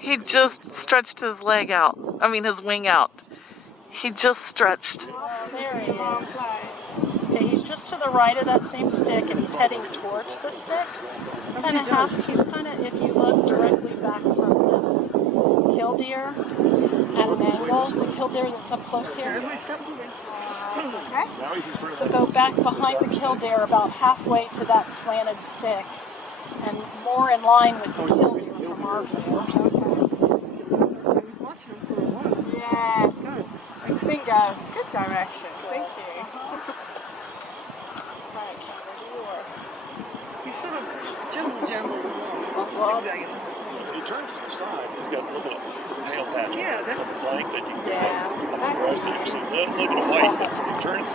He just stretched his leg out. I mean, his wing out. He just stretched. Oh, there he is. Okay, he's just to the right of that same stick, and he's heading towards the stick. He's kind of, if you look directly back from this killdeer at an angle, the killdeer that's up close here. So go back behind the killdeer about halfway to that slanted stick, and more in line with the killdeer from our view. Yeah, good. Bingo. Good direction. Thank you. Alright, Cameron, do your work. He's sort of gentle. He turns to the side. He's got a little bit of tail patch on the flank that you can Yeah. see a little bit of white, but he turns.